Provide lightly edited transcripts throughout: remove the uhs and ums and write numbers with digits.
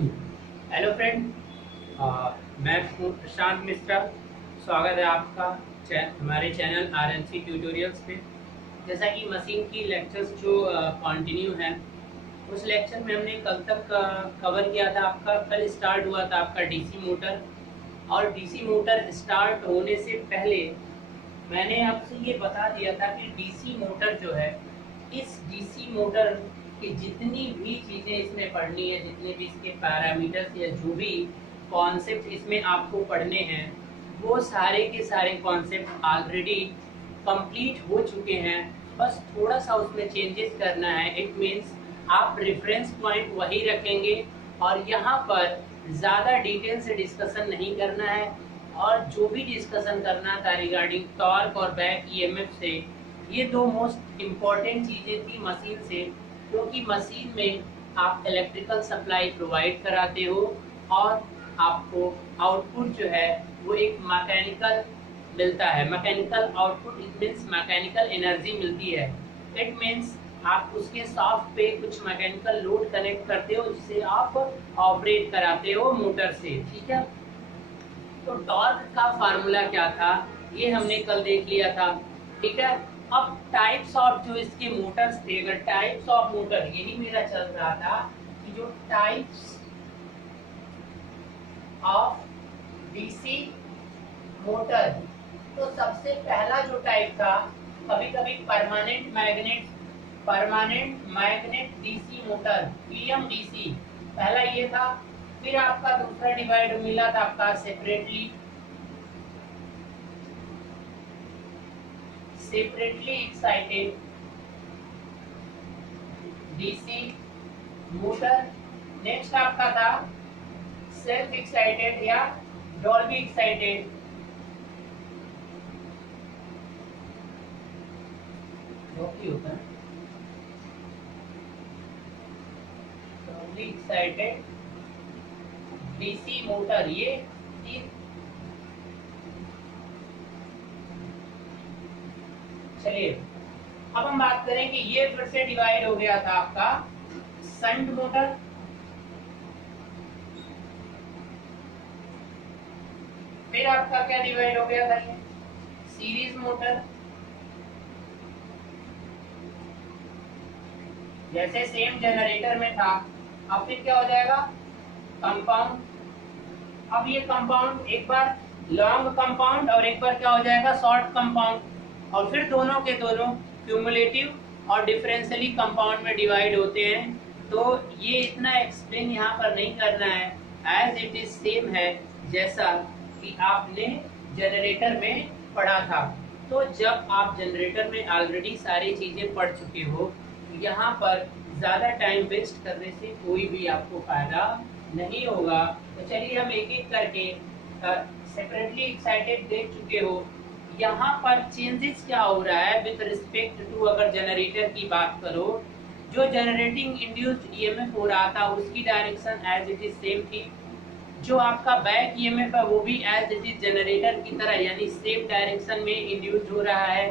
Hello friend, मैं हूँ प्रशांत मिश्रा। स्वागत है आपका हमारे चैनल आरएनसी ट्यूटोरियल्स पे। जैसा कि मशीन की लेक्चर्स जो कंटिन्यू हैं, उस लेक्चर में हमने कल तक कवर किया था। आपका कल स्टार्ट हुआ था आपका डीसी मोटर, और डीसी मोटर स्टार्ट होने से पहले मैंने आपसे ये बता दिया था कि डीसी मोटर जो है, इस डीसी मोटर कि जितनी भी चीज़ें इसमें पढ़नी है, जितने भी इसके पैरामीटर्स या जो भी कॉन्सेप्ट इसमें आपको पढ़ने हैं, वो सारे के सारे कॉन्सेप्ट ऑलरेडी कंप्लीट हो चुके हैं। बस थोड़ा सा उसमें चेंजेस करना है। इट मीन्स आप रेफरेंस पॉइंट वही रखेंगे और यहाँ पर ज़्यादा डिटेल से डिस्कशन नहीं करना है। और जो भी डिस्कशन करना था रिगार्डिंग टॉर्क और बैक ईएमएफ से, ये दो मोस्ट इम्पॉर्टेंट चीज़ें थी मशीन से, क्योंकि मशीन में आप इलेक्ट्रिकल सप्लाई प्रोवाइड कराते हो और आपको आउटपुट जो है वो एक मैकेनिकल मिलता है। Mechanical output it means mechanical energy मिलती है। इट मीन्स आप उसके सॉफ्ट पे कुछ मैकेनिकल लोड कनेक्ट करते हो जिसे आप ऑपरेट कराते हो मोटर से। ठीक है, तो टॉर्क का फार्मूला क्या था ये हमने कल देख लिया था। ठीक है, अब टाइप्स ऑफ जो इसके मोटर्स थे, अगर टाइप्स ऑफ मोटर यही मेरा चल रहा था कि जो टाइप्स ऑफ डीसी मोटर, तो सबसे पहला जो टाइप था, कभी कभी permanent magnet DC motor PMDC, पहला ये था। फिर आपका दूसरा डिवाइड मिला था आपका separately excited DC motor. Next आपका था सेल्फ एक्साइटेड या Dolby excited Dolby excited DC motor. ये चलिए अब हम बात करें कि ये फिर से डिवाइड हो गया था आपका शंट मोटर, फिर आपका क्या डिवाइड हो गया था, ये सीरीज मोटर। जैसे सेम जनरेटर में था, अब फिर क्या हो जाएगा कंपाउंड। अब ये कंपाउंड एक बार लॉन्ग कंपाउंड और एक बार क्या हो जाएगा शॉर्ट कंपाउंड, और फिर दोनों के दोनों क्यूमुलेटिव और डिफरेंशियली कंपाउंड में डिवाइड होते हैं। तो ये इतना एक्सप्लेन यहाँ पर नहीं करना है, एज इट इज सेम है जैसा कि आपने जनरेटर में पढ़ा था। तो जब आप जनरेटर में ऑलरेडी सारी चीजें पढ़ चुके हो, यहाँ पर ज्यादा टाइम वेस्ट करने से कोई भी आपको फायदा नहीं होगा। तो चलिए हम एक एक करके सेपरेटली एक्साइटेड देख चुके हो। यहाँ पर चेंजेस क्या हो रहा है विद रिस्पेक्ट टू, अगर जनरेटर की बात करो, जो जनरेटिंग इंड्यूस्ड ईएमएफ हो रहा था उसकी direction as it is same थी। जो आपका बैक ईएमएफ है वो भी एज इट इज जनरेटर की तरह यानी सेम डायरेक्शन में इंड्यूस्ड हो रहा है,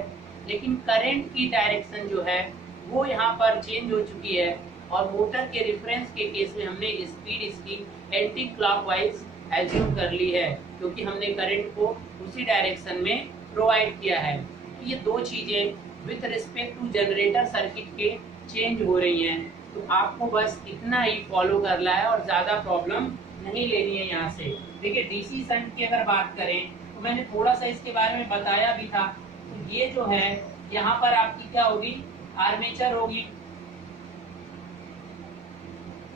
लेकिन करंट की डायरेक्शन जो है वो यहाँ पर चेंज हो चुकी है। और मोटर के रेफरेंस के केस में हमने स्पीड इसकी एंटी क्लॉकवाइज एज्यूम कर ली है, क्योंकि हमने करंट को उसी डायरेक्शन में प्रोवाइड किया है। ये दो चीजें with respect to generator circuit के चेंज हो रही हैं। तो आपको बस इतना ही फॉलो करना है और ज्यादा प्रॉब्लम नहीं लेनी है यहाँ से। देखिए डीसी शंट की अगर बात करें तो मैंने थोड़ा सा इसके बारे में बताया भी था। तो ये जो है यहाँ पर आपकी क्या होगी, आर्मेचर होगी।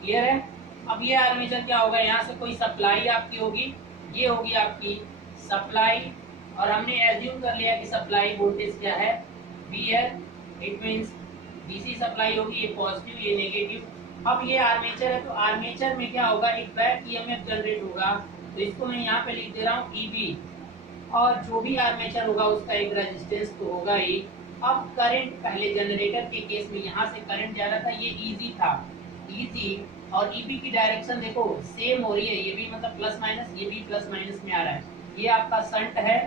क्लियर है? अब ये आर्मेचर क्या होगा, यहाँ से कोई सप्लाई आपकी होगी, ये होगी आपकी सप्लाई, और हमने एज्यूम कर लिया कि सप्लाई वोल्टेज क्या है, VL। It means DC supply होगी, ये पॉजिटिव ये नेगेटिव। अब ये आर्मेचर है, तो आर्मेचर में क्या होगा, एक बैक ईएमएफ जनरेट होगा। तो इसको मैं यहाँ पे लिख दे रहा हूँ EB, और जो भी आर्मेचर होगा उसका एक रेजिस्टेंस तो होगा ही। अब करंट, पहले जनरेटर के केस में यहाँ से करंट जा रहा था, ये इजी था, इजी, और EB की डायरेक्शन देखो सेम हो रही है, ये भी मतलब प्लस माइनस, ये भी प्लस माइनस में आ रहा है। ये आपका शंट है,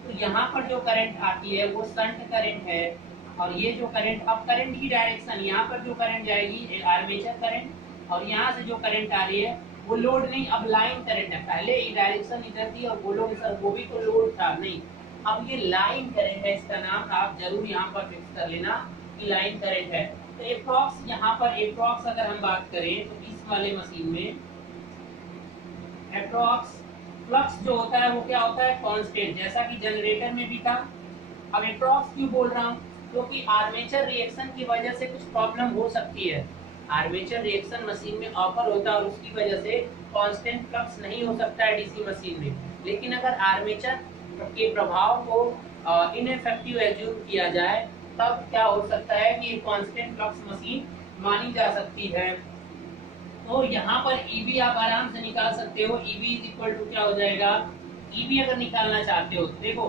तो यहाँ पर जो करंट आती है वो शंट करंट है, और ये जो करंट, अब करंट की डायरेक्शन यहाँ पर जो करंट जाएगी आर्मेचर करंट, और यहाँ से जो करंट आ रही है वो लोड नहीं, अब लाइन करंट है। पहले ये डायरेक्शन इधर थी और बोलोगे सर वो भी तो लोड था, नहीं, अब ये लाइन करंट है, इसका नाम आप जरूर यहाँ पर फिक्स कर लेना कि लाइन करंट है। तो एप्रॉक्स यहाँ पर एप्रॉक्स अगर हम बात करें तो इस वाले मशीन में एप्रॉक्स फ्लक्स जो होता है वो क्या होता है, कांस्टेंट, जैसा कि जनरेटर में भी था। अब एप्रॉक्स क्यों बोल रहा हूँ, क्योंकि आर्मेचर रिएक्शन की वजह से कुछ प्रॉब्लम हो सकती है। आर्मेचर रिएक्शन मशीन में ऑफर होता है और उसकी वजह से कांस्टेंट फ्लक्स नहीं हो सकता है डीसी मशीन में। लेकिन अगर आर्मेचर के प्रभाव को इनइफेक्टिव एज्यूम किया जाए तब क्या हो सकता है कि कांस्टेंट फ्लक्स मशीन मानी जा सकती है। तो यहाँ पर ईबी आप आराम से निकाल सकते हो। ईबी इज इक्वल टू क्या हो जाएगा, ईबी अगर निकालना चाहते हो तो देखो,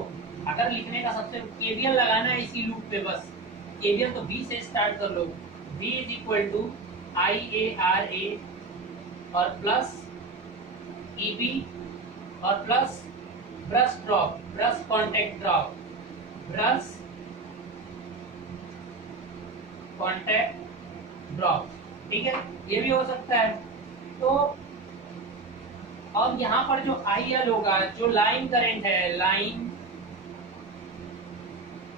अगर लिखने का सबसे केवीएल लगाना है इसी लूप पे, बस केवीएल तो बी से स्टार्ट कर लो। B is equal to IARA और प्लस ईबी और plus brush drop, brush contact drop, brush contact drop, ठीक है, ये भी हो सकता है। तो अब यहाँ पर जो IL होगा, जो लाइन करंट है, line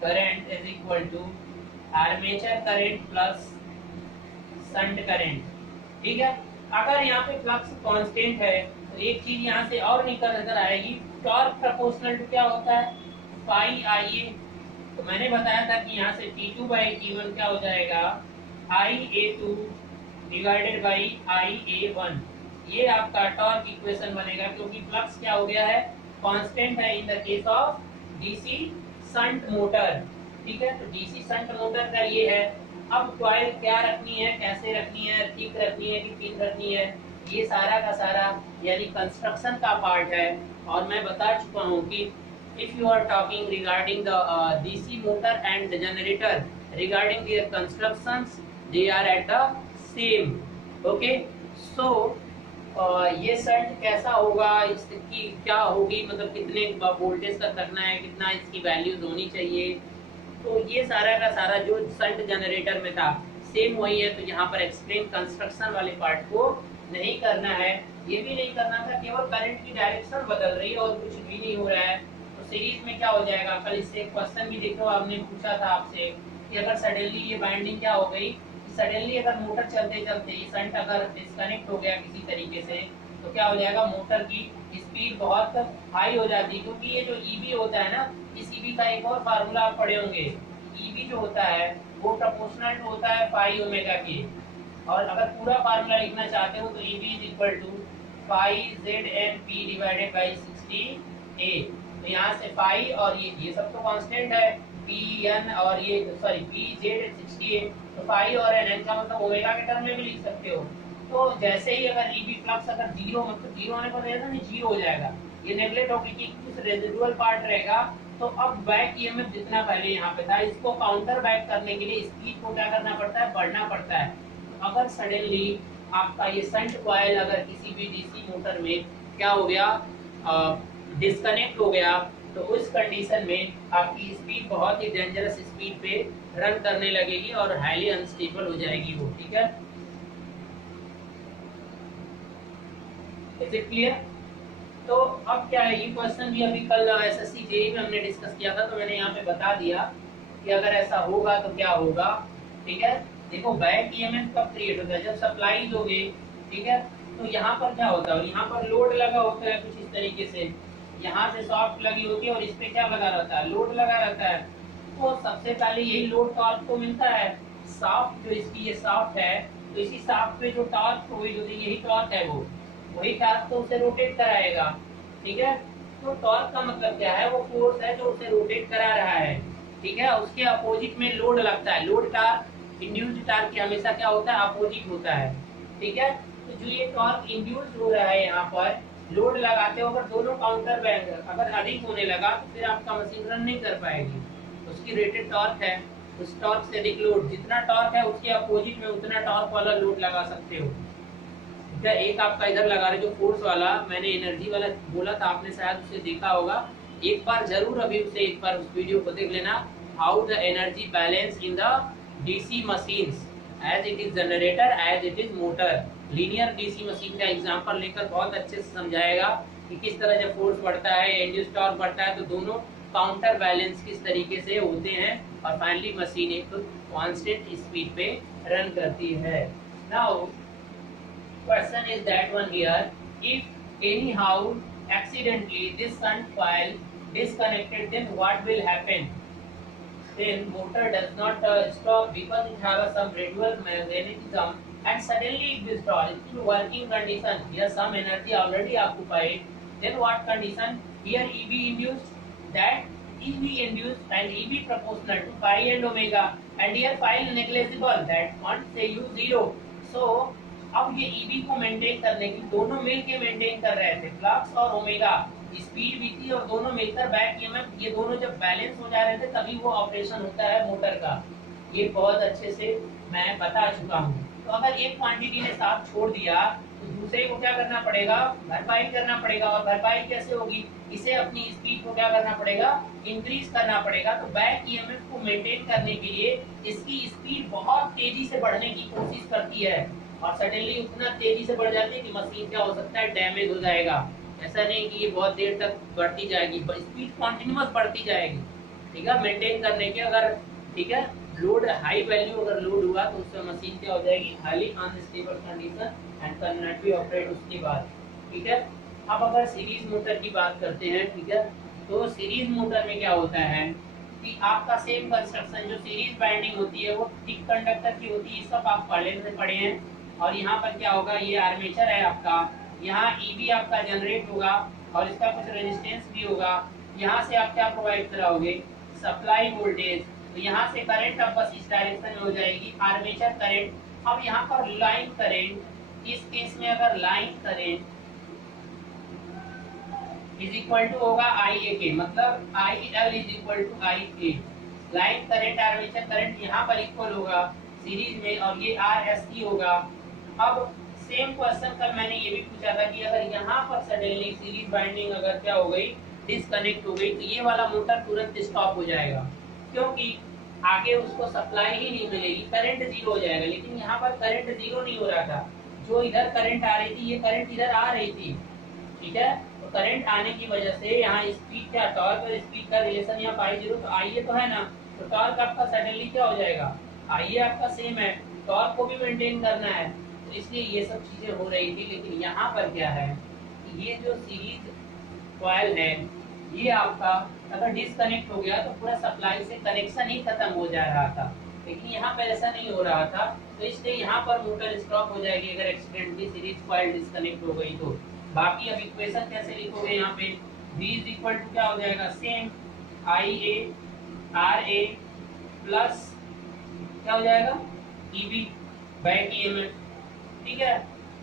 current is equal to armature current plus shunt current, ठीक है। अगर यहाँ पे फ्लक्स कांस्टेंट है तो एक चीज यहाँ से और निकल नजर आएगी, टॉर्क प्रोपोर्शनल टू क्या होता है, पाई IA। तो मैंने बताया था कि यहाँ से T2/T1 क्या हो जाएगा, IA2 डिवाइडेड बाई IA1। ये आपका टॉर्क इक्वेशन बनेगा, क्योंकि फ्लक्स क्या हो गया है, कांस्टेंट है in the case of DC shunt motor, ठीक है। तो डीसी शंट मोटर का ये है। अब कॉइल क्या रखनी है, कैसे रखनी है, थिक रखनी है कि थिन रखनी है, ये सारा का सारा यानी कंस्ट्रक्शन का पार्ट है। और मैं बता चुका हूँ कि if you are talking regarding the DC motor and generator regarding there constructions, they are at the same, okay. So ये शंट कैसा होगा, इसकी क्या होगी, मतलब कितने वोल्टेज तक रखना है, कितना इसकी वैल्यूज होनी चाहिए, तो ये सारा का सारा जो शंट जनरेटर में था सेम वही है। तो यहाँ पर एक्सप्लेन कंस्ट्रक्शन वाले पार्ट को नहीं करना है, ये भी नहीं करना था, केवल करंट की डायरेक्शन बदल रही है और कुछ भी नहीं हो रहा है। तो सीरीज में क्या हो जाएगा, कल इससे एक क्वेश्चन भी देखो, आपने पूछा था आपसे कि अगर सडनली ये बाइंडिंग क्या हो गई, सडनली अगर मोटर चलते चलते ये शंट अगर डिस्कनेक्ट हो गया किसी तरीके से, तो क्या हो जाएगा, मोटर की स्पीड बहुत हाई हो जाती है। क्योंकि ये जो ईबी होता है ना, इस ईबी का एक और फार्मूला आप पढ़े होंगे, ईबी जो होता है वो प्रोपोर्शनल टू होता है पाई ओमेगा के। और अगर पूरा फार्मूला लिखना चाहते हो तो EB is equal to pi ZNP divided by 60A। तो यहाँ से पाई और ये सब तो कांस्टेंट है, PN और ये सॉरी PZ 60A, तो पाई और NN का मतलब ओमेगा के टर्म में भी लिख सकते हो। तो जैसे ही अगर ईबी फ्लक्स अगर जीरो, मतलब जीरो होने पर रहेगा ना, जीरो हो जाएगा, ये नेगलेक्ट होगी कि कुछ रेजिडुअल पार्ट रहेगा। तो अब बैक ईएमएफ जितना पहले यहाँ पे था, इसको काउंटर बैक करने के लिए स्पीड को क्या करना पड़ता है, बढ़ना पड़ता है। तो अगर सडनली आपका ये शंट कॉइल अगर किसी भी डीसी मोटर में क्या हो गया, डिस्कनेक्ट हो गया, तो उस कंडीशन में आपकी स्पीड बहुत ही डेंजरस स्पीड पे रन करने लगेगी और हाईली अनस्टेबल हो जाएगी वो, ठीक है। Is it clear? तो अब क्या है, ये क्वेश्चन भी अभी कल एसएससी जेईई में हमने डिस्कस किया था, तो मैंने यहाँ पे बता दिया कि अगर ऐसा होगा तो क्या होगा, ठीक है। देखो बैक ईएमएफ कब क्रिएट होता है, जब सप्लाई दोगे, ठीक है। तो यहाँ पर क्या होता है, यहाँ पर लोड लगा होता है कुछ इस तरीके से, यहाँ से सॉफ्ट लगी होती है और इस पे क्या लगा रहता है, लोड लगा रहता है। तो सबसे पहले यही लोड टॉर्क को मिलता है, सॉफ्ट जो इसकी ये सॉफ्ट है, तो इसी सॉफ्ट पे जो टॉर्क प्रोवाइड होती है, यही टॉर्क है, वो वही टॉर्क तो उसे रोटेट कराएगा, ठीक है। तो टॉर्क का मतलब क्या है, वो फोर्स है जो उसे रोटेट करा रहा है, ठीक है। उसके अपोजिट में लोड लगता है, लोड टॉर्क इंड्यूस्ड टॉर्क की हमेशा क्या होता है, अपोजिट होता है, ठीक है। तो जो ये टॉर्क इंड्यूस्ड हो रहा है यहाँ पर लोड लगाते हो, अगर दोनों काउंटर बैंक अगर अधिक होने लगा तो फिर आपका मशीन रन नहीं कर पाएगी। उसकी रेटेड टॉर्क है, उस टॉर्क से अधिक लोड, जितना टॉर्क है उसके अपोजिट में उतना टॉर्क वाला लोड लगा सकते हो। क्या एक आपका इधर लगा रहे जो फोर्स वाला, मैंने एनर्जी वाला बोला था, आपने शायद उसे देखा होगा, एक बार जरूर अभी उसे एक बार उस वीडियो को देख लेना, how the energy balance in the DC machines, as it is generator as it is motor. Linear DC machine का एग्जांपल लेकर बहुत अच्छे से समझाएगा कि किस तरह जब फोर्स बढ़ता है, इंड्यूस्ड टॉर्क बढ़ता है, तो दोनों काउंटर बैलेंस किस तरीके से होते हैं और फाइनली मशीन एक कांस्टेंट स्पीड पे रन करती है। Now question is that one here, if anyhow accidentally this shunt coil disconnected, then what will happen? Then motor does not stop because it have some residual magnetism and suddenly it will start. In working condition, here some energy already occupied, then what condition? Here EB induced, that EB induced and EB proportional to phi and omega, and here phi negligible, that one say u 0. So अब ये EB को maintain करने की दोनों मिलके maintain कर रहे थे, फ्लक्स और ओमेगा, स्पीड भी थी और दोनों मिलकर बैक ईएमएफ, ये दोनों जब बैलेंस हो जा रहे थे तभी वो ऑपरेशन होता है मोटर का। ये बहुत अच्छे से मैं बता चुका हूँ। तो अगर एक क्वांटिटी ने साथ छोड़ दिया तो दूसरे को क्या करना पड़ेगा, भरपाई करना पड़ेगा। और भरपाई कैसे होगी, इसे अपनी स्पीड को क्या करना पड़ेगा, इंक्रीज करना पड़ेगा। तो बैक ईएमएफ को मेंटेन करने के लिए इसकी स्पीड बहुत तेजी से बढ़ने की कोशिश करती है और सडनली उतना तेजी से बढ़ जाती है कि मशीन क्या हो सकता है, डैमेज हो जाएगा। ऐसा नहीं कि ये बहुत देर तक बढ़ती जाएगी, स्पीड कॉन्टिन्यूअस बढ़ती जाएगी, ठीक है, मेंटेन करने के। अगर ठीक है लोड हाई वैल्यू अगर लोड हुआ तो उससे मशीन क्या हो जाएगी, highly unstable condition and can not be operate उसके बाद, ठीक है। अब अगर सीरीज मोटर की बात करते हैं, ठीक है, तो सीरीज मोटर में क्या होता है कि आपका सेम कंस्ट्रक्शन, जो सीरीज बाइंडिंग होती है वो थिक कंडक्टर की होती है, सब आप पहले से पढ़े हैं। और यहाँ पर क्या होगा, ये आर्मेचर है आपका, यहाँ ईबी आपका जनरेट होगा और इसका कुछ रेजिस्टेंस भी होगा। यहाँ से आप क्या प्रोवाइड कराओगे, सप्लाई वोल्टेज। तो यहाँ से करंट अब बस इस डायरेक्शन में हो जाएगी, आर्मेचर करंट। अब यहाँ पर लाइन करंट, इस केस में अगर line current is equal to होगा आई ए के, मतलब I L is equal to I A. Line current armature current यहाँ पर इक्वल होगा सीरीज में, और ये आर एस टी होगा। अब सेम क्वेश्चन कल मैंने ये भी पूछा था कि अगर यहाँ पर सडनली सीरीज बाइंडिंग अगर क्या हो गई, डिस्कनेक्ट हो गई, तो ये वाला मोटर तुरंत स्टॉप हो जाएगा, क्योंकि आगे उसको सप्लाई ही नहीं मिलेगी, करंट जीरो हो जाएगा। लेकिन यहाँ पर करंट जीरो नहीं हो रहा था, जो इधर करंट आ रही थी ये करंट इधर आ रही थी, ठीक है। तो करंट आने की वजह से यहाँ स्पीड क्या, टॉर्क और स्पीड का रिलेशन यहाँ पाई जीरो, तो आइए तो है ना, तो टॉर्क आपका सडनली क्या हो जाएगा, आइए आपका सेम है, टॉर्क को भी मेंटेन करना है, तो इसलिए ये सब चीजें हो रही थी। लेकिन यहाँ पर क्या है, ये जो सीरीज कॉइल है ये आपका अगर डिस्कनेक्ट हो गया तो पूरा सप्लाई से कनेक्शन ही खत्म हो जा रहा था, लेकिन यहाँ पर ऐसा नहीं हो रहा था, तो इसलिए यहाँ पर मोटर स्टॉप हो जाएगी अगर एक्सीडेंटली सीरीज कॉइल डिस्कनेक्ट हो गई तो। बाकी अब इक्वेशन कैसे लिखोगे, यहाँ पे V इज इक्वल टू क्या हो जाएगा, same I A R A plus क्या हो जाएगा, ईबी बैक ईएमएफ, ठीक है।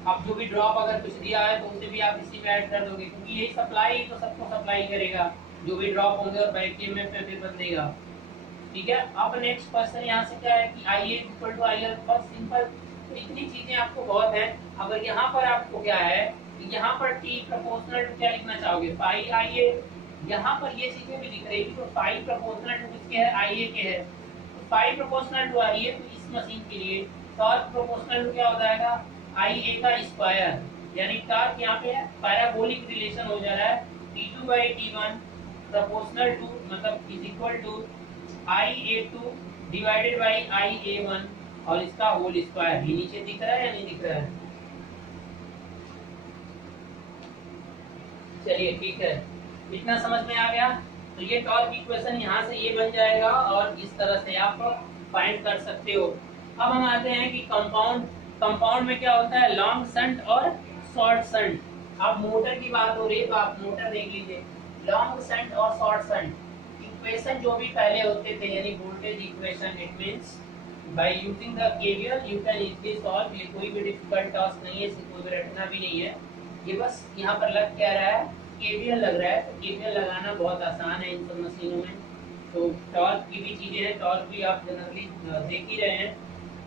अब जो भी ड्रॉप अगर कुछ दिया है तो उसे भी आप इसी में ऐड कर दोगे, क्योंकि यही सप्लाई तो सबको सप्लाई करेगा, जो भी ड्रॉप होंगे और बैक ईएमएफ पे फिर बदलेगा, ठीक है। अब नेक्स्ट क्वेश्चन यहाँ से क्या है कि आई ए इक्वल टू आई एल, बहुत सिंपल। तो इतनी चीजें आपको बहुत है। अगर यहाँ पर आपको क्या है, यहाँ पर टी प्रोपोर्शनल टू क्या लिखना चाहोगे, पाई आई ए, यहाँ पर ये चीजें भी लिख रही है, तो पाई प्रोपोर्शनल टू किसके है, आई ए के है, तो पाई प्रोपोर्शनल टू आई ए। तो इस मशीन के लिए टॉर्क प्रोपोर्शनल टू क्या हो जाएगा, आई ए का स्क्वायर, यानी टॉर्क यहाँ पे पैराबोलिक रिलेशन हो जा रहा है, T2 by T1 proportional to मतलब is equal to IA2 divided by IA1 और इसका होल स्क्वायर। ये नीचे दिख रहा है या नहीं दिख रहा है, चलिए ठीक है, इतना समझ में आ गया। तो ये टॉर्क इक्वेशन यहाँ से ये बन जाएगा और इस तरह से आप फाइंड कर सकते हो। अब हम आते हैं कि कंपाउंड में क्या होता है, लॉन्ग शंट और शॉर्ट शंट। अब मोटर की बात हो रही है तो आप मोटर देख लीजिए, लॉन्ग शंट और शॉर्ट शंट इक्वेशन जो भी पहले होते थे, यानी voltage equation, it means by using the KVL you can easily solve. ये कोई भी डिफिकल्ट टास्क नहीं है, इसमें कोई भी रटना भी नहीं है, ये बस यहाँ पर लग क्या रहा है, केवीएल लग रहा है। तो केवीएल लगाना बहुत आसान है इन सब मशीनों में। तो टॉर्क की भी चीजें हैं, टॉर्क भी आप जनरली देख ही रहे हैं।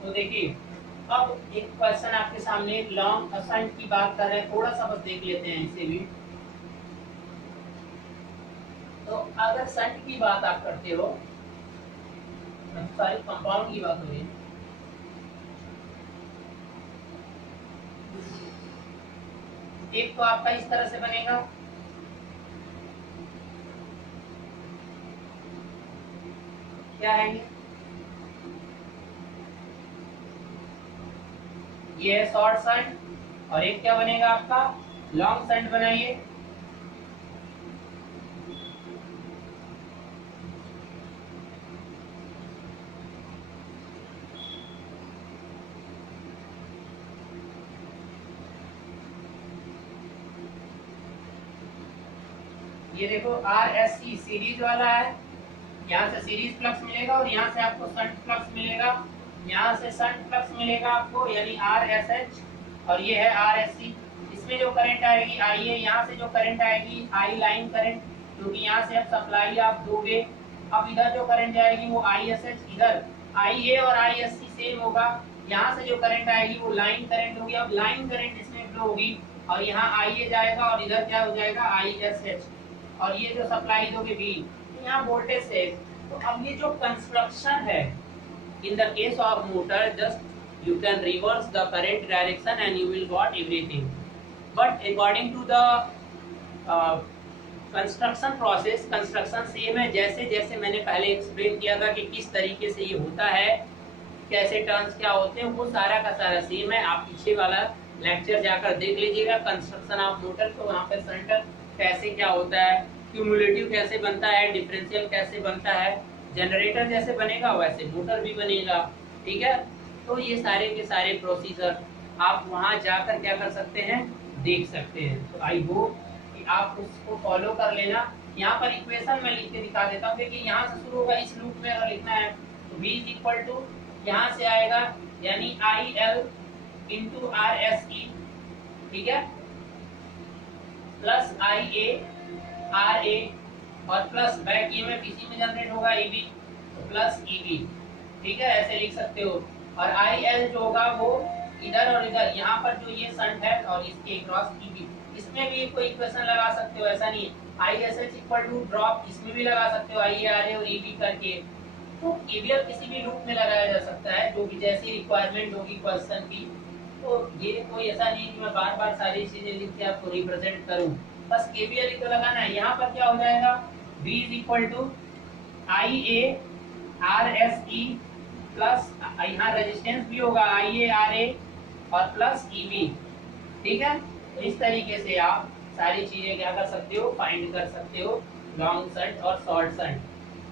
तो देखिए अब एक क्वेश्चन आपके सामने, लॉन्ग शंट की बात कर रहे हैं, थोड़ा सा बस देख लेते हैं इसे भी। तो अगर शंट की बात आप करते हो, सॉरी कंपाउंड की बात हो रही है, एक तो आपका इस तरह से बनेगा, क्या है ये है शॉर्ट शंट, और एक क्या बनेगा आपका लॉन्ग शंट। बनाइए, ये देखो RSC सीरीज वाला है, यहाँ से सीरीज फ्लक्स मिलेगा और यहाँ से आपको शंट फ्लक्स मिलेगा, यहाँ से शंट फ्लक्स मिलेगा आपको यानी RSH, और ये है RSC। इसमें जो करंट आएगी IA, यहाँ से जो करंट आएगी I लाइन करंट, क्योंकि यहाँ से अब सप्लाई आप दोगे। अब इधर जो करंट जाएगी वो ISH, इधर IA और ISC सेम होगा। यहाँ से जो करंट आएगी वो लाइन करंट होगी। अब लाइन करंट इसमें फ्लो होगी और यहाँ IA जाएगा और इधर क्या हो जाएगा ISH, और ये जो सप्लाई दोगे B, यहाँ वोल्टेज से। तो अब ये जो कंस्ट्रक्शन है in the case of motor, just you can reverse the current direction and you will got everything, but according to the construction process, construction same है। जैसे जैसे मैंने पहले एक्सप्लेन किया था कि किस तरीके से ये होता है, कैसे टर्न्स क्या होते हैं, वो सारा का सारा सेम है। आप पीछे वाला लेक्चर जाकर देख लीजिएगा कंस्ट्रक्शन ऑफ मोटर, तो वहाँ पे सेंटर कैसे क्या होता है, क्यूमुलेटिव कैसे बनता है, डिफरेंशियल कैसे बनता है, जनरेटर जैसे बनेगा वैसे मोटर भी बनेगा। ठीक है, तो ये सारे के सारे प्रोसीजर आप वहाँ जाकर क्या कर सकते हैं, देख सकते हैं। तो आई होप कि आप उसको फॉलो कर लेना। यहाँ पर इक्वेशन मैं लिख के दिखा देता हूँ, क्योंकि यहाँ से शुरू होगा, इस लूप में अगर लिखना है तो V इज इक्वल टू यहाँ से आएगा यानी IL इंटू RSE, ठीक है, प्लस IA RA और प्लस बैक EMF इसी में जनरेट होगा EB, तो प्लस EB। ठीक है, ऐसे लिख सकते हो। और IL जो होगा वो इधर और इधर, यहाँ पर जो ये शंट है और इसके क्रॉस EB, इसमें भी कोई इक्वेशन लगा सकते हो, ऐसा नहीं है। ISH इक्वल टू ड्रॉप, इसमें भी लगा सकते हो IA RA और EB करके। तो KVL किसी भी लूप में लगाया जा सकता है, जो भी जैसी रिक्वायरमेंट होगी क्वेश्चन की। तो ये कोई ऐसा नहीं कि मैं बार बार सारी चीजें लिख के आपको रिप्रेजेंट करूं, बस KVL ही तो लगाना है। यहाँ पर क्या हो जाएगा, V is equal to IA RSE plus यहाँ रेजिस्टेंस भी होगा IA RA और प्लस EB। ठीक है, तो इस तरीके से आप सारी चीजें क्या कर सकते हो, फाइंड कर सकते हो, लॉन्ग शंट और शॉर्ट शंट।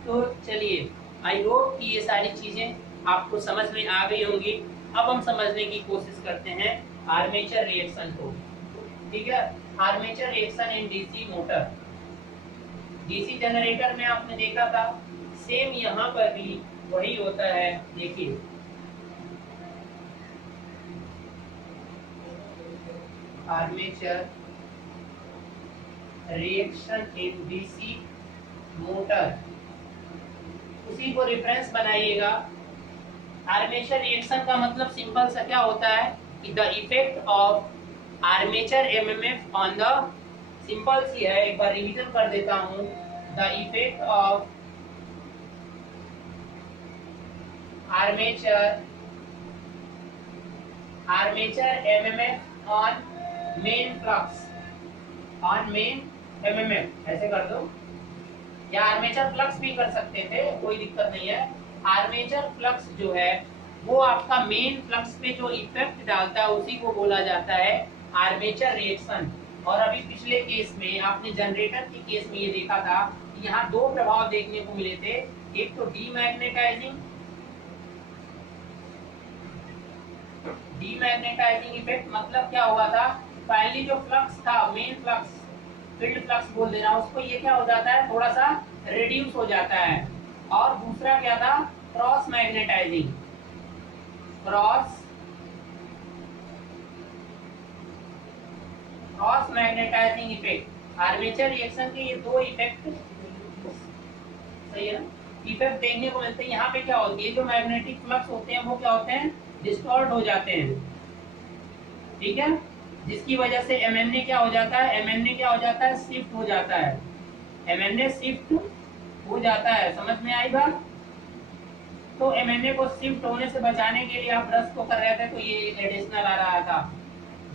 तो चलिए, आई होप कि ये सारी चीजें आपको समझ में आ गई होंगी। अब हम समझने की कोशिश करते हैं आर्मेचर रिएक्शन को। ठीक है, armature reaction in DC motor. DC generator में आपने देखा था, सेम यहाँ पर भी वही होता है। देखिए, armature reaction in DC motor, उसी को रेफरेंस बनाइएगा। आर्मेचर रिएक्शन का मतलब सिंपल सा क्या होता है कि the effect of armature MMF on the, simple सी है, एक बार रिवीजन कर देता हूं। The effect of armature MMF on main flux, on main MMF, ऐसे कर दो, या आर्मेचर फ्लक्स भी कर सकते थे, कोई दिक्कत नहीं है। आर्मेचर फ्लक्स जो है वो आपका मेन फ्लक्स पे जो इफेक्ट डालता है उसी को बोला जाता है आर्मेचर रिएक्शन। और अभी पिछले केस में आपने जनरेटर के केस में ये देखा था कि यहाँ दो प्रभाव देखने को मिले थे, एक तो डीमैग्नेटाइजिंग इफेक्ट। मतलब क्या हुआ था, फाइनली जो फ्लक्स था, मेन फ्लक्स, फील्ड फ्लक्स बोल देना उसको, ये क्या हो जाता है, थोड़ा सा रिड्यूस हो जाता है। और दूसरा क्या था, cross magnetising, cross magnetising effect. Armature reaction के ये दो इफेक्ट, सही है ना, इफेक्ट देखने को मिलते हैं। यहाँ पे क्या होती है, जो मैग्नेटिक फ्लक्स होते हैं वो क्या होते हैं, डिस्टॉर्ट हो जाते हैं। ठीक है, जिसकी वजह से एमएनए क्या हो जाता है, एमएनए क्या हो जाता है, शिफ्ट हो जाता है, एमएनए शिफ्ट हो जाता है। समझ में आई बात। तो एमएनए को शिफ्ट होने से बचाने के लिए आप ब्रश को कर रहे थे तो ये एडिशनल आ रहा था।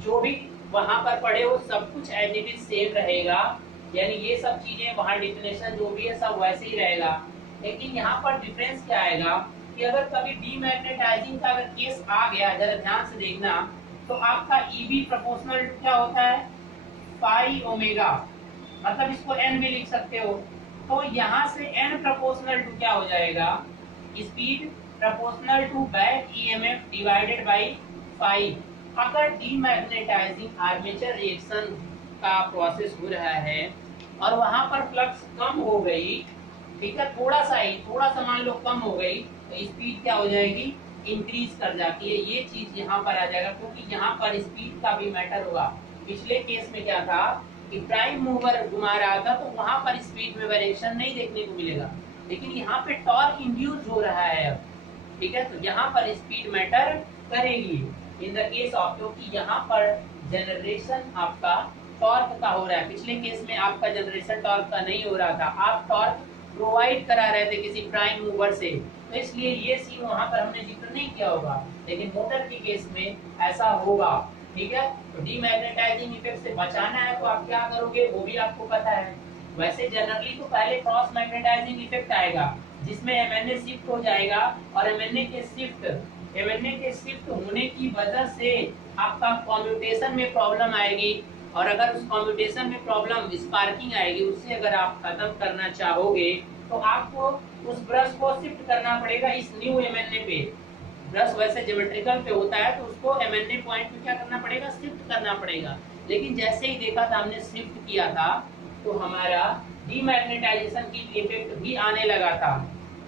जो भी वहां पर पढ़े हो सब कुछ एज इट इज सेम रहेगा, यानी ये सब चीजें वहां डिफिनेशन जो भी है सब वैसे ही रहेगा। लेकिन यहाँ पर डिफरेंस क्या आएगा कि अगर कभी डीमैग्नेटाइजिंग का अगर केस आ गया, जरा ध्यान से देखना, तो आपका ईबी प्रोपोर्शनल टू क्या होता है, पाई ओमेगा, मतलब इसको एन भी लिख सकते हो। तो यहाँ से एन प्रोपोर्शनल टू क्या हो जाएगा, speed proportional to back EMF divided by pi. अगर डीमैग्नेटाइजिंग आर्मेचर रिएक्शन का प्रोसेस हो रहा है और वहां पर फ्लक्स कम हो गई, ठीक है, थोड़ा सा मान लो कम हो गई, तो स्पीड क्या हो जाएगी, इंक्रीज कर जाती है। ये चीज यहाँ पर आ जाएगा, क्योंकि यहाँ पर स्पीड का भी मैटर होगा। पिछले केस में क्या था कि प्राइम मूवर घुमा रहा था, तो वहां पर स्पीड में वेरिएशन नहीं देखने को मिलेगा, लेकिन यहाँ पे टॉर्क इंड्यूस हो रहा है अब, ठीक है, तो यहाँ पर स्पीड मैटर करेगी इन द केस ऑफ, क्योंकि यहाँ पर जनरेशन आपका टॉर्क का हो रहा है। पिछले केस में आपका जनरेशन टॉर्क का नहीं हो रहा था, आप टॉर्क प्रोवाइड करा रहे थे किसी प्राइम मूवर से, तो इसलिए ये सीन वहां पर हमने जिक्र नहीं किया होगा, लेकिन मोटर के केस में ऐसा होगा, ठीक है। तो डीमैग्नेटाइजिंग इफेक्ट से बचाना है तो आप क्या करोगे वो भी आपको पता है। वैसे जनरली तो पहले क्रॉस मैग्नेटाइजिंग इफेक्ट आएगा, जिसमें एमएनए शिफ्ट हो जाएगा, और एमएनए के शिफ्ट होने की वजह से आपका कम्यूटेशन में प्रॉब्लम आएगी, और अगर उस कम्यूटेशन में प्रॉब्लम स्पार्किंग आएगी, उससे अगर आप खत्म करना चाहोगे तो आपको उस ब्रश को शिफ्ट करना पड़ेगा इस न्यू एमएनए पे। ब्रश वैसे ज्योमेट्रिकल पे होता है, तो उसको एमएनए पॉइंट पे क्या करना पड़ेगा, शिफ्ट करना पड़ेगा। लेकिन जैसे ही देखा था हमने शिफ्ट किया था, तो हमारा डीमैग्नेटाइजेशन की इफेक्ट भी आने लगा था,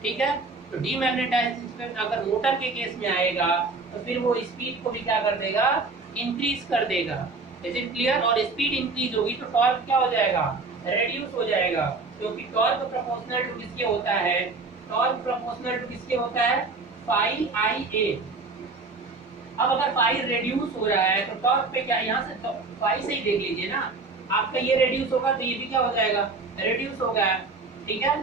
ठीक है। तो डीमैग्नेटाइजेशन अगर मोटर के केस में आएगा तो फिर वो स्पीड को भी क्या कर देगा, इंक्रीज कर देगा। Is it clear? और स्पीड इंक्रीज होगी तो टॉर्क क्या हो जाएगा, रेड्यूस हो जाएगा, क्योंकि टॉर्क प्रोपोर्शनल टू किसके होता है, टॉर्क प्रोपोर्शनल टू किसके होता है, पाई आई ए। अब अगर पाई रेड्यूस हो रहा है तो टॉर्क पे क्या, यहाँ से पाई से ही देख लीजिए ना, आपका ये रेड्यूस होगा तो ये भी क्या हो जाएगा, रेड्यूस हो गया, ठीक है।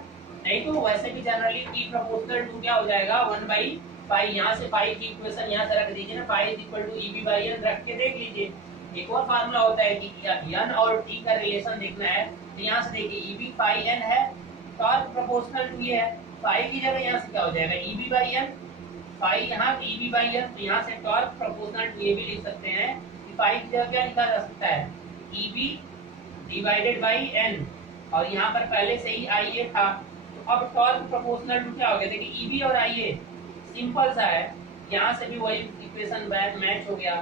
नहीं तो वैसे भी जनरली T प्रोपोर्शनल टू क्या हो जाएगा, 1 पाई। यहाँ से पाई की इक्वेशन यहाँ से रख दीजिए ना, pi is equal to EB by N रख के देख लीजिए। एक और फार्मूला होता है कि N और T का रिलेशन देखना है, तो यहाँ से देखिए EB पाई N है, टॉर्क प्रोपोर्शनल टू ये है, पाई की जगह यहाँ से क्या हो जाएगा, EB बाई N, पाई यहाँ EB बाई N, तो यहाँ से टॉर्क प्रोपोर्शनल टू ये भी लिख सकते हैं कि पाई की जगह क्या लिखा जा सकता है, EB डिवाइडेड बाई N, और यहाँ पर पहले से ही IA था, तो अब टॉर्क प्रोपोर्शनल टू क्या हो गया, देखिए EB और IA सिंपल सा है, यहाँ से भी वही इक्वेशन मैच हो गया,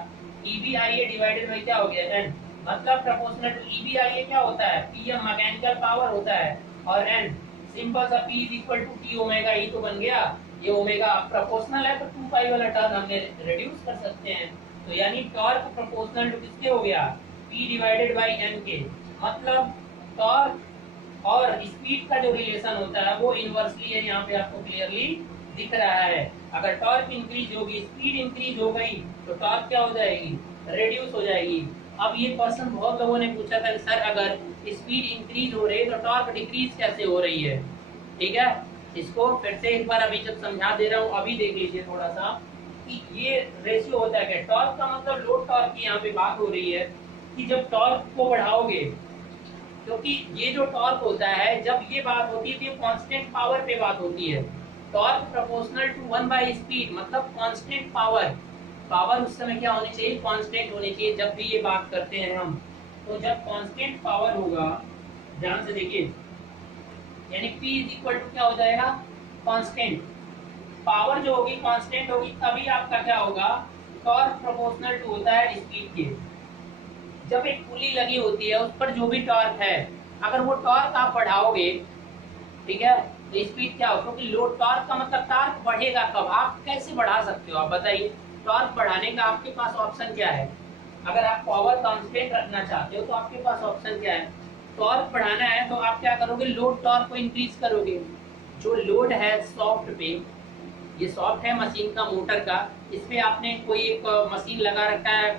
EB IA डिवाइडेड बाई क्या हो गया N, मतलब प्रोपोर्शनल टू EB IA क्या होता है, PM मैकेनिकल पावर होता है, और N सिंपल सा P is equal to T omega, ही तो बन गया, ये ओमेगा प्रोपोर्शनल है तो 2 पाई वाला टर्म हमने रिड्यूस कर सकते हैं, तो यानी टॉर्क प्रोपोर्शनल टू किसके हो गया, P डिवाइडेड बाई N के, मतलब टॉर्क और स्पीड का जो रिलेशन होता है वो इनवर्सली है, यहाँ पे आपको क्लियरली दिख रहा है। अगर टॉर्क इंक्रीज होगी, स्पीड इंक्रीज हो गई, तो टॉर्क क्या हो जाएगी, रेड्यूस हो जाएगी। अब ये क्वेश्चन बहुत लोगों ने पूछा था, सर अगर स्पीड इंक्रीज हो रही है तो टॉर्क डिक्रीज कैसे हो रही है, ठीक है। इसको फिर से एक बार अभी जब समझा दे रहा हूँ, अभी देख लीजिए थोड़ा सा कि ये रेशियो होता है क्या, टॉर्क का मतलब लोड टॉर्क की यहाँ पे बात हो रही है कि जब टॉर्क को बढ़ाओगे, क्योंकि ये जो टॉर्क होता है जब ये बात होती है तो ये कांस्टेंट पावर पे बात होती है, torque proportional to 1 by speed, मतलब कांस्टेंट पावर उस समय क्या होनी चाहिए, कांस्टेंट होनी चाहिए जब भी ये बात करते हैं हम। तो जब कांस्टेंट पावर होगा, ध्यान से देखिए, यानी P इज इक्वल टू क्या हो जाएगा, कांस्टेंट पावर जो होगी कांस्टेंट होगी, तभी आपका क्या होगा, टॉर्क प्रोपोर्शनल टू होता है स्पीड के। जब एक पुली लगी होती है उस पर जो भी टॉर्क है, अगर वो टॉर्क आप बढ़ाओगे, ठीक है, तो स्पीड क्या हो, क्योंकि लोड टॉर्क का मतलब टॉर्क बढ़ेगा कब, आप कैसे बढ़ा सकते हो, आप बताइए। टॉर्क बढ़ाने का आपके पास ऑप्शन क्या है, अगर आप पावर कांस्टेंट रखना चाहते हो तो आपके पास ऑप्शन क्या है, टॉर्क बढ़ाना है तो आप क्या करोगे, लोड टॉर्क को इंक्रीज करोगे। जो लोड है सॉफ्ट पे, ये सॉफ्ट है मशीन का, मोटर का, इस पे आपने कोई एक मशीन लगा रखा है,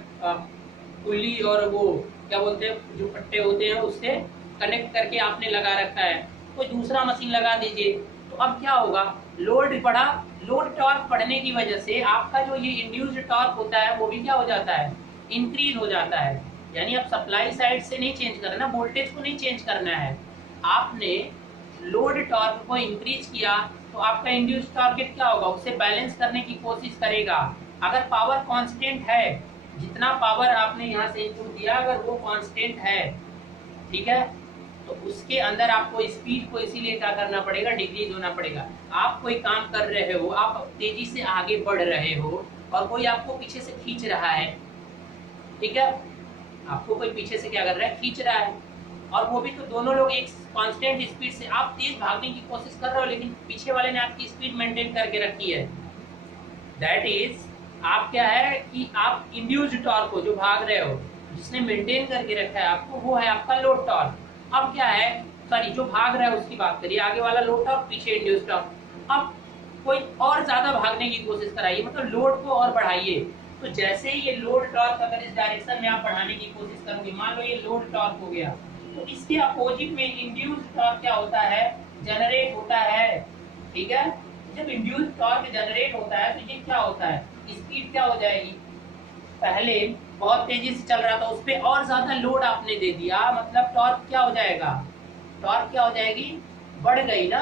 पुली और वो क्या बोलते हैं जो पट्टे होते हैं उससे कनेक्ट करके आपने लगा रखा है, कोई दूसरा मशीन लगा दीजिए, तो अब क्या होगा, लोड बढ़ा, लोड टॉर्क बढ़ने की वजह से आपका जो ये इंड्यूस्ड टॉर्क होता है वो भी क्या हो जाता है, इंक्रीज हो जाता है। यानी अब सप्लाई साइड से नहीं चेंज करना, वोल्टेज को नहीं चेंज करना है, आपने लोड टॉर्क को इंक्रीज किया तो आपका इंड्यूस टॉर्क क्या होगा, उसे बैलेंस करने की कोशिश करेगा। अगर पावर कांस्टेंट है, जितना पावर आपने यहाँ से इनपुट दिया अगर वो कांस्टेंट है, ठीक है, तो उसके अंदर आपको स्पीड को इसीलिए क्या करना पड़ेगा, डिक्रीज होना पड़ेगा। आप कोई काम कर रहे हो, आप तेजी से आगे बढ़ रहे हो और कोई आपको पीछे से खींच रहा है, ठीक है, आपको कोई पीछे से क्या कर रहा है, खींच रहा है, और वो भी तो दोनों लोग एक कांस्टेंट स्पीड से, आप तेज भागने की कोशिश कर रहे हो लेकिन पीछे वाले ने आपकी स्पीड मेंटेन करके रखी है। दैट इज, आप क्या है कि आप इंड्यूस्ड टॉर्क को जो भाग रहे हो, जिसने मेंटेन करके रखा है आपको, वो है आपका लोड टॉर्क। अब क्या है, सॉरी, जो भाग रहा है उसकी बात करिए, आगे वाला लोड टॉर्क, पीछे इंड्यूस्ड टॉर्क। अब कोई और ज्यादा भागने की कोशिश कराइए, मतलब लोड को और बढ़ाइए, तो जैसे ही ये लोड टॉर्क अगर इस डायरेक्शन में आप बढ़ाने की कोशिश करोगे, मान लो ये लोड टॉर्क हो गया, तो इसके अपोजिट में इंड्यूस्ड टॉर्क क्या होता है, जनरेट होता है, ठीक है। जब इंड्यूस्ड टॉर्क जनरेट होता है तो ये क्या होता है, स्पीड क्या हो जाएगी, पहले बहुत तेजी से चल रहा था उस पर और ज्यादा लोड आपने दे दिया, मतलब टॉर्क क्या हो जाएगा, टॉर्क क्या हो जाएगी, बढ़ गई ना,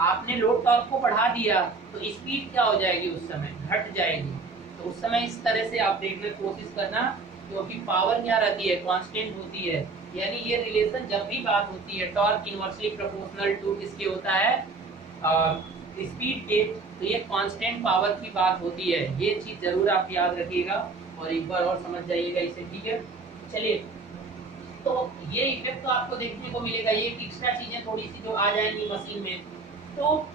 आपने लोड टॉर्क को बढ़ा दिया तो स्पीड क्या हो जाएगी, उस समय घट जाएगी। तो उस समय इस तरह से आप देखने की कोशिश करना, क्योंकि पावर क्या रहती है, कांस्टेंट होती है, यानी ये रिलेशन जब भी बात होती है टॉर्क इनवर्सली प्रोपोर्शनल टू किसके होता है, स्पीड के, तो ये कांस्टेंट पावर की बात होती है। ये चीज जरूर आप याद रखिएगा और एक बार और समझ जाइएगा इसे, ठीक है। चलिए, तो ये इफेक्ट तो आपको देखने को मिलेगा, ये एक्स्ट्रा चीजें थोड़ी सी जो आ जाएंगी मशीन में, तो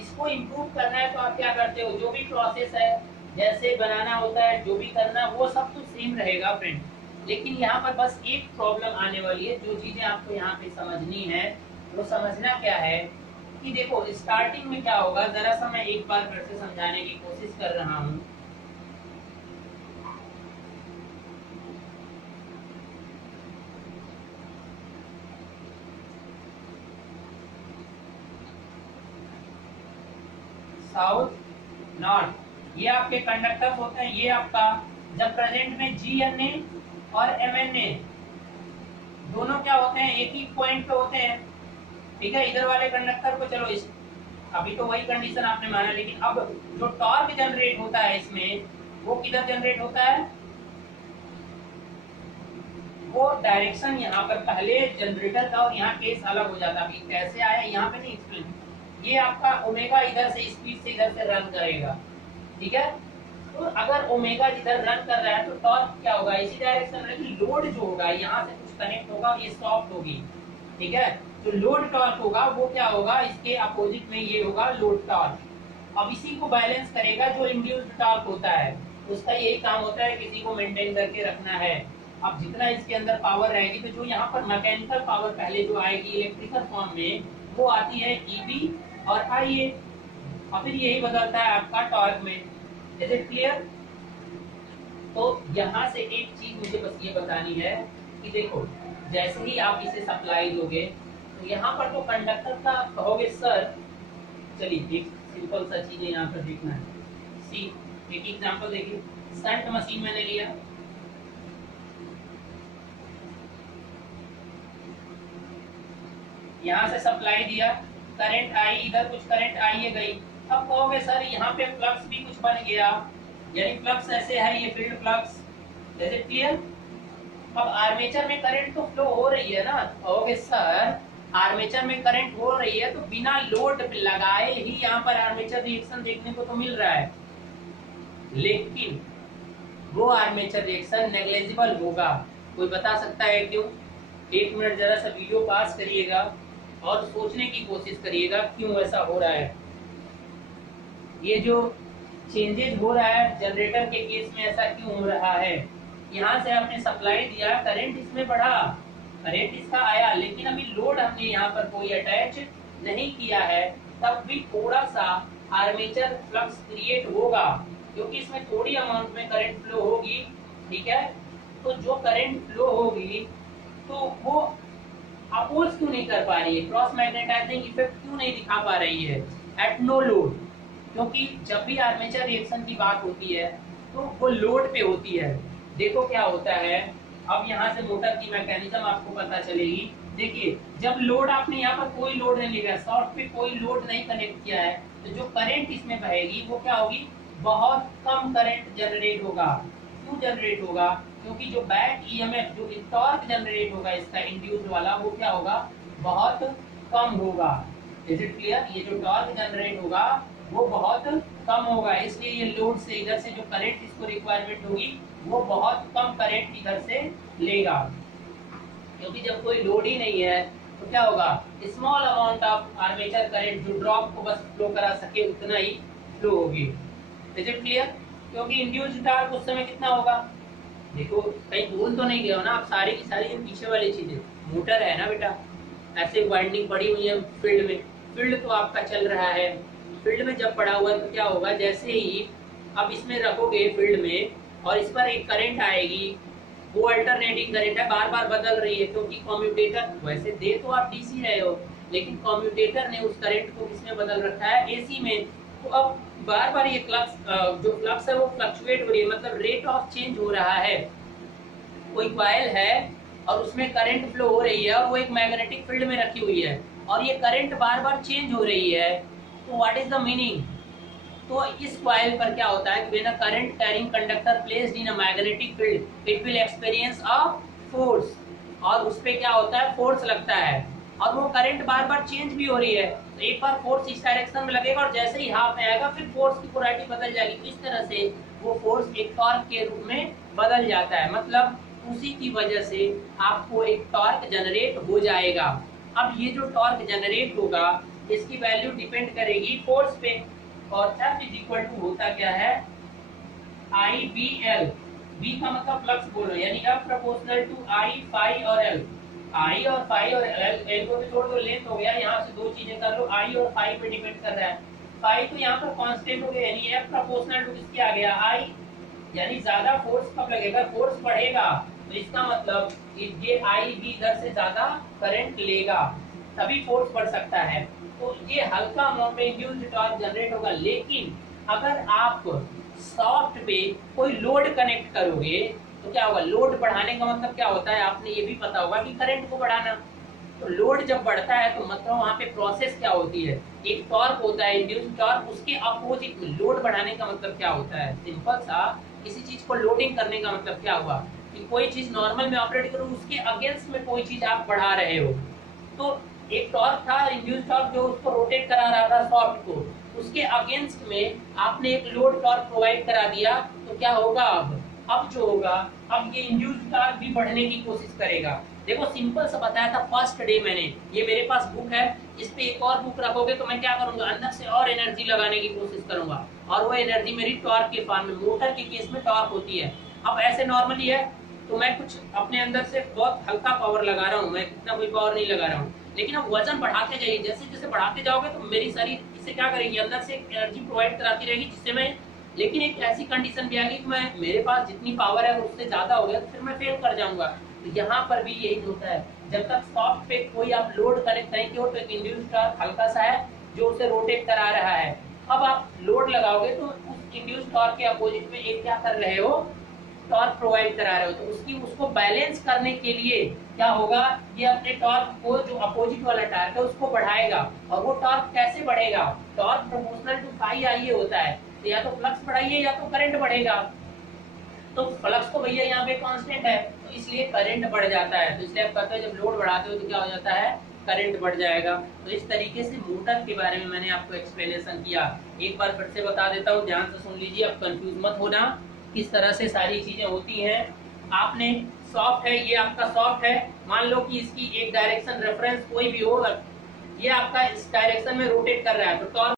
इसको इम्प्रूव करना है तो आप क्या करते हो, जो भी प्रोसेस है, जैसे बनाना होता है, जो भी करना, वो सब तो सेम रहेगा फ्रेंड, लेकिन यहाँ पर बस एक प्रॉब्लम आने वाली है, जो चीजें आपको यहाँ पे समझनी है, वो समझना क्या है कि देखो स्टार्टिंग में क्या होगा, जरा सा मैं एक बार फिर से समझाने की कोशिश कर रहा हूँ। साउथ, नॉर्थ, ये आपके कंडक्टर्स होते हैं। ये आपका जब प्रेजेंट में GNA और MNA दोनों क्या होते हैं, एक ही पॉइंट पे होते हैं, ठीक है। इधर वाले कंडक्टर को चलो अभी तो वही कंडीशन आपने माना, लेकिन अब जो टॉर्क जनरेट होता है इसमें, वो किधर जनरेट होता है, वो डायरेक्शन यहाँ पर पहले जनरेटर का और यहाँ केस अलग हो जाता है। कैसे आया यहाँ पे नहीं एक्सप्लेन, ये आपका ओमेगा इधर से स्पीड से इधर से रन करेगा, ठीक है। तो अगर ओमेगा जिधर रन कर रहा है तो टॉर्क क्या होगा, इसी डायरेक्शन में, लेकिन लोड जो होगा यहाँ से कुछ कनेक्ट होगा, ये सॉफ्ट होगी, ठीक है। जो लोड टॉर्क होगा वो क्या होगा, इसके अपोजिट में ये होगा लोड टॉर्क। अब इसी को बैलेंस करेगा जो इंड्यूस्ड टॉर्क होता है, उसका यही काम होता है, किसी को मेंटेन करके रखना है। अब जितना इसके अंदर पावर रहेगी, तो जो यहाँ पर मैकेनिकल पावर पहले जो आएगी इलेक्ट्रिकल फॉर्म में, वो आती है EB और IA, और फिर यही बदलता है आपका टॉर्क में। Is it clear? तो यहाँ से एक चीज मुझे बस ये बतानी है कि देखो, जैसे ही आप इसे सप्लाई दोगे तो यहाँ पर तो कंडक्टर का कहोगे सर, चलिए एक सिंपल सा चीज यहाँ पर देखना है। सी, एक एग्जांपल देखिए, शंट मशीन मैंने लिया, यहाँ से सप्लाई दिया, करंट आई, इधर कुछ करंट आई है गई। अब कहोगे सर यहाँ पे फ्लक्स भी कुछ बन गया, यानी फ्लक्स ऐसे है, ये field flux, is it clear? अब आर्मेचर में करंट तो फ्लो हो रही है ना, कहोगे सर आर्मेचर में करंट हो रही है तो बिना लोड लगाए ही यहाँ पर आर्मेचर रिएक्शन देखने को तो मिल रहा है, लेकिन वो आर्मेचर रिएक्शन नेग्लिजिबल होगा। कोई बता सकता है क्यों? एक मिनट जरा सा वीडियो पास करिएगा और सोचने की कोशिश करिएगा क्यों ऐसा हो रहा है। ये जो चेंजेस हो रहा है जनरेटर के केस में, ऐसा क्यों हो रहा है? यहाँ से आपने सप्लाई दिया, करंट इसमें बढ़ा, करंट इसका आया, लेकिन अभी लोड हमने यहाँ पर कोई अटैच नहीं किया है, तब भी थोड़ा सा आर्मेचर फ्लक्स क्रिएट होगा, क्योंकि इसमें थोड़ी अमाउंट में करंट फ्लो होगी, ठीक है। तो जो करंट फ्लो होगी तो वो अपोज क्यों नहीं कर पा रही है, क्रॉस मैग्नेटाइजिंग इफेक्ट क्यों नहीं दिखा पा रही है एट नो लोड? क्योंकि जब भी आर्मेचर रिएक्शन की बात होती है तो वो लोड पे होती है। देखो क्या होता है अब यहाँ से मोटर की मैकेनिज्म आपको पता चलेगी। देखिए, जब लोड आपने यहाँ पर कोई लोड नहीं लिया, सॉफ्ट पे कोई लोड नहीं कनेक्ट किया है, तो जो करंट इसमें बहेगी वो क्या होगी, बहुत कम करंट जनरेट होगा। क्यों जनरेट होगा, क्योंकि जो बैक ईएमएफ, जो टॉर्क जनरेट होगा इसका इंड्यूस्ड वाला, वो क्या होगा, बहुत कम होगा। Is it clear? ये जो टॉर्क जनरेट होगा वो बहुत कम होगा, इसलिए ये लोड से इधर से जो करंट इसको रिक्वायरमेंट होगी वो बहुत कम करंट इधर से लेगा। क्योंकि जब कोई लोड ही नहीं है तो क्या होगा, small amount of armature current जो ड्रॉप को बस फ्लो करा सके उतना ही फ्लो होगी। Is it clear? क्योंकि इंड्यूस्ड टॉर्क उस समय कितना होगा, देखो कहीं भूल तो नहीं गया ना आप, सारी की सारी जो पीछे वाली चीजें, मोटर है ना बेटा, ऐसे वाइंडिंग पड़ी हुई है फील्ड में, फील्ड तो आपका चल रहा है, फील्ड में जब पड़ा हुआ है तो क्या होगा, जैसे ही अब इसमें रखोगे फील्ड में और इस पर एक करंट आएगी, वो अल्टरनेटिंग करंट है, बार बार बदल रही है, क्योंकि कम्यूटेटर, वैसे दे तो आप डीसी रहे हो लेकिन कम्यूटेटर ने उस करंट को किसमें बदल रखा है, एसी में। तो अब बार बार ये जो फ्लक्स है वो फ्लक्चुएट हो रही है, मतलब रेट ऑफ चेंज हो रहा है। कोई कॉइल है और उसमें करंट फ्लो हो रही है और वो एक मैग्नेटिक फील्ड में रखी हुई है और ये करंट बार बार चेंज हो रही है, तो व्हाट इज द मीनिंग, तो इस कॉइल पर क्या होता है, when a current carrying conductor placed in a magnetic field it will experience a force, और उस पे क्या होता है, फोर्स लगता है, और वो करंट बार बार चेंज भी हो रही है। तो एक बार फोर्स इस डायरेक्शन में लगेगा और जैसे ही हाफ में आएगा फिर फोर्स की पोलैरिटी बदल जाएगी, तो इस तरह से वो फोर्स एक टॉर्क के रूप में बदल जाता है, मतलब उसी की वजह से आपको एक टॉर्क जनरेट हो जाएगा। अब ये जो टॉर्क जनरेट होगा इसकी वैल्यू डिपेंड करेगी फोर्स पे, और F इज इक्वल टू होता क्या है, आई बी एल, बी का मतलब फ्लक्स बोलो, यानी F proportional to I, phi और एल, आई और फाई और एल को भी छोड़ दो, लेंथ हो गया, यहाँ से दो चीजें कर लो, आई और फाई पे डिपेंड कर रहा है, फाई तो यहाँ पर कांस्टेंट हो गया, यानी F प्रोपोर्शनल टू किसके आ गया, आई, यानी ज्यादा फोर्स कब लगेगा, फोर्स बढ़ेगा, तो इसका मतलब ये आई भी इधर से ज्यादा करंट लेगा, तभी फोर्स बढ़ सकता है। तो ये हल्का अमाउंट में इंड्यूस्ड टॉर्क जनरेट होगा, लेकिन अगर आप सॉफ्ट पे कोई लोड कनेक्ट करोगे तो क्या होगा, लोड बढ़ाने का मतलब क्या होता है, आपने ये भी पता होगा कि करंट को बढ़ाना। तो लोड जब बढ़ता है तो मतलब वहां पे प्रोसेस क्या होती है, एक टॉर्क होता है इंड्यूस्ड टॉर्क, उसके अपोजिट में लोड बढ़ाने का मतलब क्या होता है, सिंपल सा, किसी चीज को लोडिंग करने का मतलब क्या हुआ कि कोई चीज नॉर्मल में ऑपरेट करो उसके अगेंस्ट में कोई चीज आप बढ़ा रहे हो। तो एक टॉर्क था इंड्यूस्ड टॉर्क जो उसको रोटेट करा रहा था सॉफ्ट को, उसके अगेंस्ट में आपने एक लोड टॉर्क प्रोवाइड करा दिया, तो क्या होगा, अब जो होगा, अब ये इंड्यूस्ड टॉर्क भी बढ़ने की कोशिश करेगा। देखो सिंपल सा बताया था फर्स्ट डे मैंने, ये मेरे पास बुक है, इस पे एक और बुक रखोगे तो मैं क्या करूंगा, अंदर से और एनर्जी लगाने की कोशिश करूंगा, और वो एनर्जी मेरी टॉर्क के फॉर्म में, मोटर के केस में टॉर्क होती है। अब ऐसे नॉर्मली है तो मैं कुछ अपने अंदर से बहुत हल्का पावर लगा रहा हूँ, मैं इतना कोई पावर नहीं लगा रहा हूँ, लेकिन अब वजन बढ़ाते जाइए, जैसे जैसे बढ़ाते जाओगे तो मेरी शरीर इससे क्या करेगी, अंदर से एनर्जी प्रोवाइड कराती रहेगी, जिससे मैं, लेकिन एक ऐसी कंडीशन भी आएगी कि मैं, मेरे पास जितनी पावर है उससे ज्यादा हो गया तो फिर मैं फेल कर जाऊंगा। तो यहाँ पर भी यही होता है, जब तक सॉफ्ट पे कोई आप लोड कनेक्ट करेंगे हो तो एक इंड्यूस्ड टॉर्क हल्का सा है जो उसे रोटेट करा रहा है। अब आप लोड लगाओगे तो उस इंड्यूस्ड टॉर्क के अपोजिट में एक क्या कर रहे हो, टॉर्क प्रोवाइड करा रहे हो, तो उसको बैलेंस करने के लिए क्या होगा, ये अपने टॉर्क को, जो अपोजिट वाला टॉर्क है उसको बढ़ाएगा, और वो टॉर्क कैसे बढ़ेगा, टॉर्क प्रोपोर्शनल टू फाई आई होता है, तो या तो फ्लक्स बढ़ाइए या तो करंट बढ़ेगा, तो फ्लक्स को भैया यहाँ पे कांस्टेंट है तो इसलिए करंट बढ़ जाता है, तो इसलिए आप कहते हो जब लोड बढ़ाते हो तो क्या हो जाता है, करंट बढ़ जाएगा। तो इस तरीके से मोटर के बारे में मैंने आपको एक्सप्लेनेशन किया, एक बार फिर से बता देता हूँ, ध्यान से सुन लीजिए, अब कंफ्यूज मत होना, किस तरह से सारी चीजें होती हैं। आपने सॉफ्ट है, ये आपका सॉफ्ट है, मान लो कि इसकी एक डायरेक्शन रेफरेंस कोई भी हो, ये आपका इस डायरेक्शन में रोटेट कर रहा है, तो टॉर्क